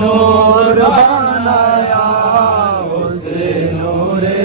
नूर बनाया उसे नूरे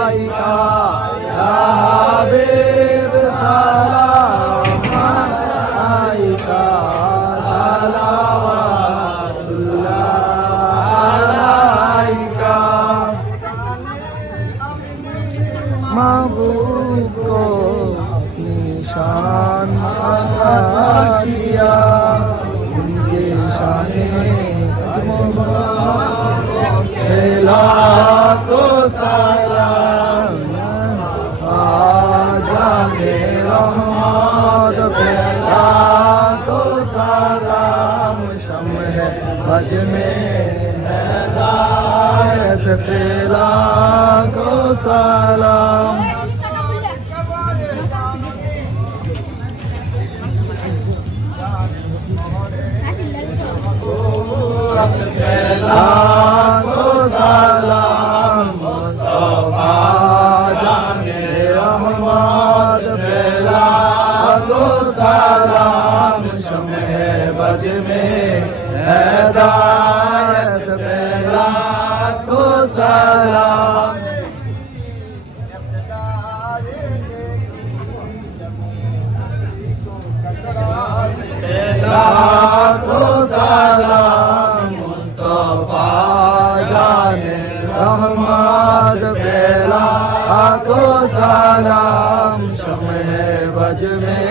কোরআন আহাদিয়া ইসে শানে আজমবা হেলা কো সালাম আজানে রহমত বেলা কো সালাম শমহ বজমে হেদায়ত পেলা কো সালাম سلام شمع بز میں، ہدایت پہلا کو سلام۔ کو سلام، مصطفیٰ جان رحمت پہلا کو سلام، شمع بج میں۔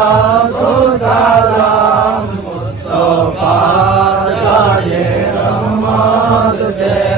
Yeah.